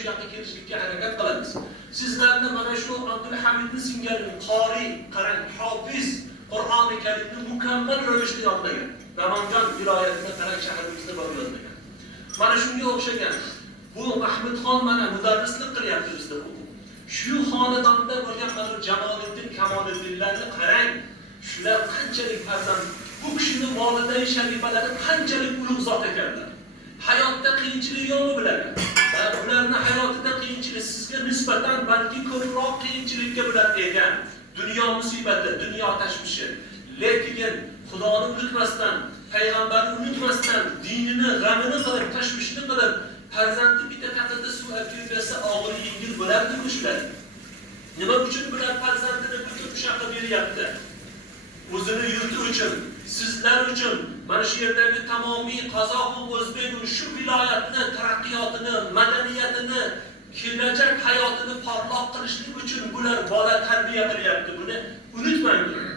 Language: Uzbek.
shu yoqqa kelishlikka harakat qilamiz. Sizlarni mana shu Abdulhamidning singari qori, qarang, hofiz Qur'oni Karimni mukammal ravishda yodlagan. Namangan viloyatida qarang shahrimizda bor yodlagan. Mana shunga o'xshagan bu Mahmudxon mana mudarrislik qilyapti bizda. Shu xonadonda bo'lgan mana Jamoliddin Kamoliddinlarni qarang. Shular qanchalik farzand, bu kishining voliday sharifalari qanchalik ulug' zot ekanlar. Hayotda qiyinchilik yo'qmi bularga? Ularni hayotida qiyinchilik sizga nisbatan balki ko'proq qiyinchilikka bular ekan. Dunyo musibati, dunyo tashvishi. Lekin Xudoni unutmasdan, payg'ambarni unutmasdan, dinini, g'amini qilib, tashvishni qilib, farzandi bitta taqdirda suv akib bersa og'ir yengil bo'lardi shular. Nima uchun bular farzandini butun ushaqa beryapti? O'zini yurti uchun, sizlar uchun, mana shu yerdagi tamomiy qozoq va o'zbek shu viloyatni taraqqiyotini, madaniyatini, kelajak hayotini porloq qilishlik uchun bular bola tarbiya qilyapti. Buni unutmang.